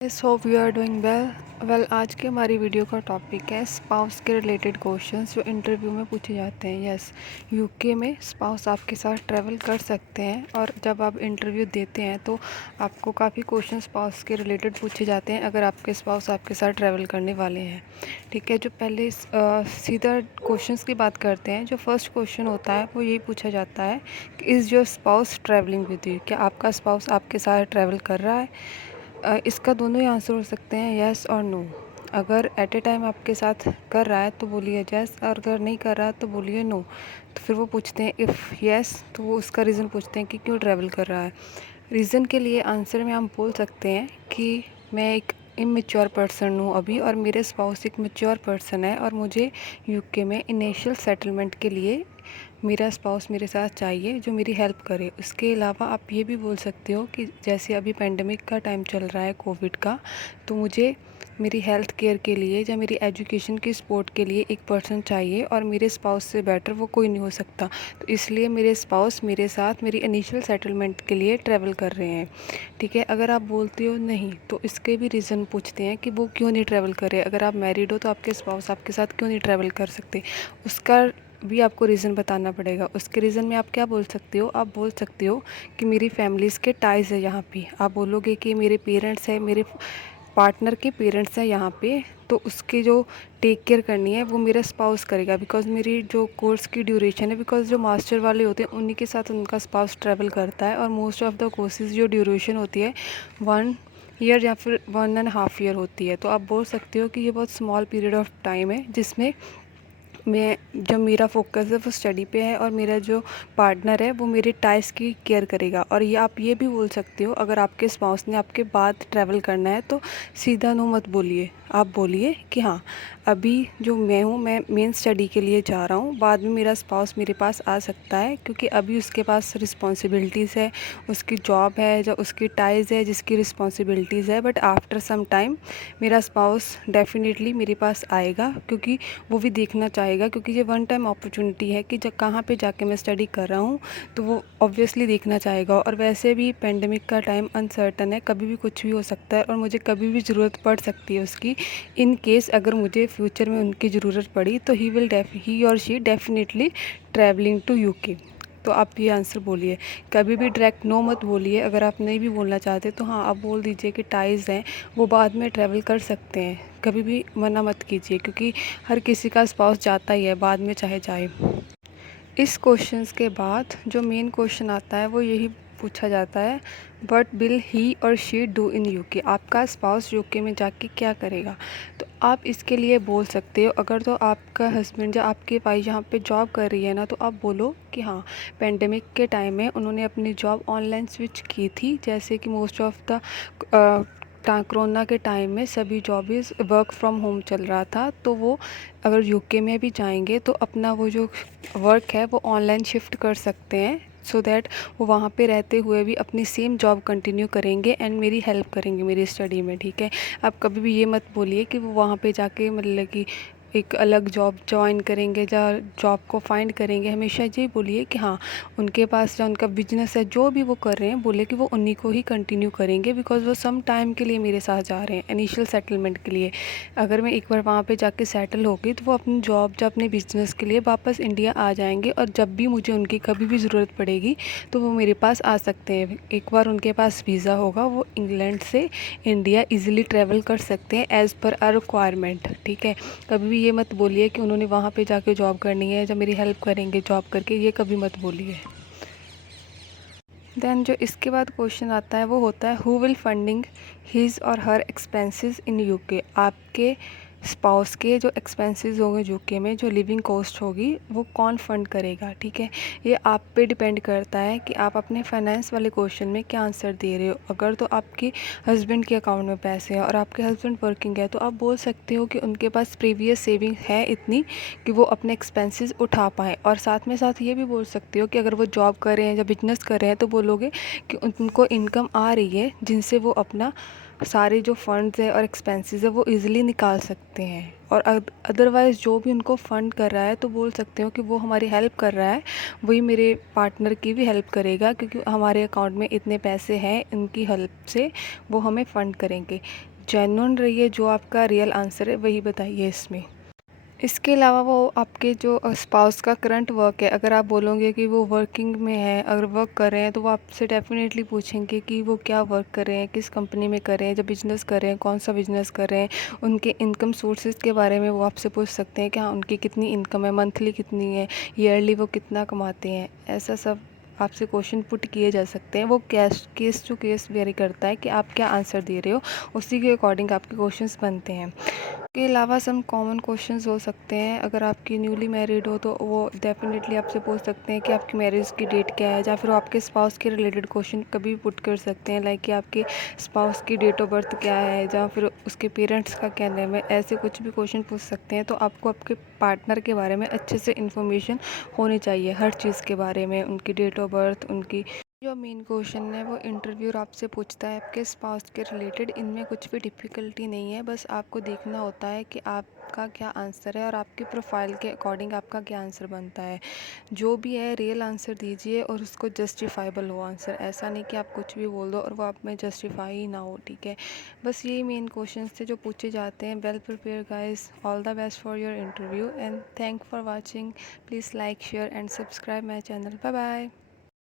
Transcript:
Yes hope you are doing well आज की हमारी वीडियो का टॉपिक है स्पाउस के रिलेटेड क्वेश्चंस जो इंटरव्यू में पूछे जाते हैं। यस, यूके में स्पाउस आपके साथ ट्रैवल कर सकते हैं और जब आप इंटरव्यू देते हैं तो आपको काफ़ी क्वेश्चन स्पाउस के रिलेटेड पूछे जाते हैं अगर आपके स्पाउस आपके साथ ट्रैवल करने वाले हैं। ठीक है, जो पहले सीधा क्वेश्चंस की बात करते हैं। जो फर्स्ट क्वेश्चन होता है वो यही पूछा जाता है कि is your spouse travelling with you, क्या आपका स्पाउस आपके साथ ट्रैवल कर रहा है। इसका दोनों ही आंसर हो सकते हैं, येस और नो। अगर एट ए टाइम आपके साथ कर रहा है तो बोलिए येस, और अगर नहीं कर रहा तो बोलिए नो। तो फिर वो पूछते हैं इफ़ येस तो वो उसका रीज़न पूछते हैं कि क्यों ट्रैवल कर रहा है। रीज़न के लिए आंसर में हम बोल सकते हैं कि मैं एक इमेच्योर पर्सन हूँ अभी, और मेरे स्पाउस एक मैच्योर पर्सन है, और मुझे यूके में इनिशियल सेटलमेंट के लिए मेरा स्पाउस मेरे साथ चाहिए जो मेरी हेल्प करे। उसके अलावा आप ये भी बोल सकते हो कि जैसे अभी पेंडेमिक का टाइम चल रहा है कोविड का, तो मुझे मेरी हेल्थ केयर के लिए या मेरी एजुकेशन की सपोर्ट के लिए एक पर्सन चाहिए, और मेरे स्पाउस से बेटर वो कोई नहीं हो सकता। तो इसलिए मेरे स्पाउस मेरे साथ मेरी इनिशियल सेटलमेंट के लिए ट्रैवल कर रहे हैं। ठीक है, अगर आप बोलते हो नहीं तो इसके भी रीज़न पूछते हैं कि वो क्यों नहीं ट्रैवल कर रहे। अगर आप मैरिड हो तो आपके स्पाउस आपके साथ क्यों नहीं ट्रैवल कर सकते, उसका भी आपको रीज़न बताना पड़ेगा। उसके रीज़न में आप क्या बोल सकते हो, आप बोल सकते हो कि मेरी फैमिलीज़ के टाइज़ है यहाँ पे। आप बोलोगे कि मेरे पेरेंट्स है, मेरे पार्टनर के पेरेंट्स हैं यहाँ पे, तो उसकी जो टेक केयर करनी है वो मेरा स्पाउस करेगा। बिकॉज़ मेरी जो कोर्स की ड्यूरेशन है, बिकॉज़ जो मास्टर वाले होते हैं उन्हीं के साथ उनका स्पाउस ट्रैवल करता है, और मोस्ट ऑफ़ द कोर्सेज़ जो ड्यूरेशन होती है 1 ईयर या फिर 1.5 ईयर होती है। तो आप बोल सकते हो कि ये बहुत स्मॉल पीरियड ऑफ टाइम है जिसमें मैं जब मेरा फोकस है वो स्टडी पे है, और मेरा जो पार्टनर है वो मेरे टाइस की केयर करेगा। और ये आप ये भी बोल सकते हो, अगर आपके स्पाउस ने आपके बाद ट्रैवल करना है तो सीधा नो मत बोलिए। आप बोलिए कि हाँ, अभी जो मैं हूँ मैं मेन स्टडी के लिए जा रहा हूँ, बाद में मेरा स्पाउस मेरे पास आ सकता है क्योंकि अभी उसके पास रिस्पॉन्सिबिलिटीज़ है, उसकी जॉब है या उसकी टाइज़ है जिसकी रिस्पॉन्सिबिलिटीज़ है। बट आफ्टर सम टाइम मेरा स्पाउस डेफिनेटली मेरे पास आएगा, क्योंकि वो भी देखना चाहेगा, क्योंकि ये वन टाइम अपॉर्चुनिटी है कि जब कहाँ पे जाके मैं स्टडी कर रहा हूँ, तो वो ऑब्वियसली देखना चाहेगा। और वैसे भी पेंडेमिक का टाइम अनसर्टन है, कभी भी कुछ भी हो सकता है, और मुझे कभी भी ज़रूरत पड़ सकती है उसकी। इन केस अगर मुझे फ्यूचर में उनकी ज़रूरत पड़ी तो ही और she definitely travelling to UK. तो आप ये आंसर बोलिए, कभी भी डायरेक्ट नो मत बोलिए। अगर आप नहीं भी बोलना चाहते तो हाँ, आप बोल दीजिए कि टाइज़ हैं वो बाद में ट्रैवल कर सकते हैं। कभी भी मना मत कीजिए, क्योंकि हर किसी का स्पाउस जाता ही है बाद में, चाहे जाए। इस क्वेश्चंस के बाद जो मेन क्वेश्चन आता है वो यही पूछा जाता है, व्हाट विल ही और शी डू इन यूके, आपका स्पाउस यूके में जाके क्या करेगा। तो आप इसके लिए बोल सकते हो, अगर तो आपका हस्बैंड या आपकी वाइफ यहाँ पे जॉब कर रही है ना, तो आप बोलो कि हाँ, पेंडेमिक के टाइम में उन्होंने अपनी जॉब ऑनलाइन स्विच की थी। जैसे कि मोस्ट ऑफ द कोरोना के टाइम में सभी जॉब्स वर्क फ्रॉम होम चल रहा था, तो वो अगर यूके में भी जाएंगे तो अपना वो जो वर्क है वो ऑनलाइन शिफ्ट कर सकते हैं, सो दैट वो वहाँ पे रहते हुए भी अपनी सेम जॉब कंटिन्यू करेंगे एंड मेरी हेल्प करेंगे मेरी स्टडी में। ठीक है, आप कभी भी ये मत बोलिए कि वो वहाँ पे जाके मतलब कि एक अलग जॉब ज्वाइन करेंगे या जॉब को फाइंड करेंगे। हमेशा ये बोलिए कि हाँ, उनके पास जो उनका बिजनेस है जो भी वो कर रहे हैं, बोले कि वो उन्हीं को ही कंटिन्यू करेंगे, बिकॉज़ वो सम टाइम के लिए मेरे साथ जा रहे हैं इनिशियल सेटलमेंट के लिए। अगर मैं एक बार वहाँ पे जाके सेटल हो गई तो वो अपनी जॉब या अपने बिजनेस के लिए वापस इंडिया आ जाएंगे, और जब भी मुझे उनकी कभी भी ज़रूरत पड़ेगी तो वो मेरे पास आ सकते हैं। एक बार उनके पास वीज़ा होगा, वो इंग्लैंड से इंडिया ईज़िली ट्रैवल कर सकते हैं एज़ पर आर रिक्वायरमेंट। ठीक है, कभी भी ये मत बोलिए कि उन्होंने वहाँ पे जाके जॉब करनी है या मेरी हेल्प करेंगे जॉब करके, ये कभी मत बोलिए। देन जो इसके बाद क्वेश्चन आता है वो होता है, हु विल फंडिंग हिज और हर एक्सपेंसेस इन यूके, आपके स्पाउस के जो एक्सपेंसेस होंगे यूके में, जो लिविंग कॉस्ट होगी वो कौन फंड करेगा। ठीक है, ये आप पे डिपेंड करता है कि आप अपने फाइनेंस वाले क्वेश्चन में क्या आंसर दे रहे हो। अगर तो आपके हस्बैंड के अकाउंट में पैसे हैं और आपके हस्बैंड वर्किंग है, तो आप बोल सकते हो कि उनके पास प्रीवियस सेविंग है इतनी कि वो अपने एक्सपेंसेस उठा पाएँ। और साथ में साथ ये भी बोल सकते हो कि अगर वो जॉब कर रहे हैं या बिजनेस कर रहे हैं तो बोलोगे कि उनको इनकम आ रही है जिनसे वो अपना सारे जो फंड्स है और एक्सपेंसेस है वो इजीली निकाल सकते हैं। और अदरवाइज़ जो भी उनको फ़ंड कर रहा है तो बोल सकते हो कि वो हमारी हेल्प कर रहा है, वही मेरे पार्टनर की भी हेल्प करेगा, क्योंकि हमारे अकाउंट में इतने पैसे हैं, इनकी हेल्प से वो हमें फ़ंड करेंगे। जेन्युइन रहिए, जो आपका रियल आंसर है वही बताइए इसमें। इसके अलावा वो आपके जो स्पाउस का करंट वर्क है, अगर आप बोलोगे कि वो वर्किंग में है, अगर वर्क कर रहे हैं, तो वो आपसे डेफ़िनेटली पूछेंगे कि वो क्या वर्क कर रहे हैं, किस कंपनी में कर रहे हैं, जब बिज़नेस कर रहे हैं कौन सा बिज़नेस कर रहे हैं, उनके इनकम सोर्सेज़ के बारे में वो आपसे पूछ सकते हैं कि हाँ उनकी कितनी इनकम है, मंथली कितनी है, ईयरली वो कितना कमाते हैं। ऐसा सब आपसे क्वेश्चन पुट किए जा सकते हैं। वो केस टू केस वेरी करता है कि आप क्या आंसर दे रहे हो, उसी के अकॉर्डिंग आपके क्वेश्चंस बनते हैं। के अलावा सम कॉमन क्वेश्चंस हो सकते हैं। अगर आपकी न्यूली मैरिड हो तो वो डेफिनेटली आपसे पूछ सकते हैं कि आपकी मैरिज की डेट क्या है, या फिर वो आपके स्पाउस के रिलेटेड क्वेश्चन कभी भी पुट कर सकते हैं, लाइक कि आपके स्पाउस की डेट ऑफ बर्थ क्या है, या फिर उसके पेरेंट्स का क्या नेम है। ऐसे कुछ भी क्वेश्चन पूछ सकते हैं। तो आपको आपके पार्टनर के बारे में अच्छे से इन्फॉर्मेशन होनी चाहिए, हर चीज़ के बारे में, उनकी डेट ऑफ बर्थ, उनकी जो मेन क्वेश्चन है वो इंटरव्यूअर आपसे पूछता है आपके स्पाउस के रिलेटेड। इनमें कुछ भी डिफ़िकल्टी नहीं है, बस आपको देखना होता है कि आपका क्या आंसर है और आपकी प्रोफाइल के अकॉर्डिंग आपका क्या आंसर बनता है। जो भी है रियल आंसर दीजिए और उसको जस्टिफाइबल हो आंसर, ऐसा नहीं कि आप कुछ भी बोल दो और वो आप में जस्टिफाई ही ना हो, ठीक है। बस यही मेन क्वेश्चन थे जो पूछे जाते हैं। Well prepare guys, all the best for your interview and thank for watching. Please like, share and subscribe my channel. Bye bye.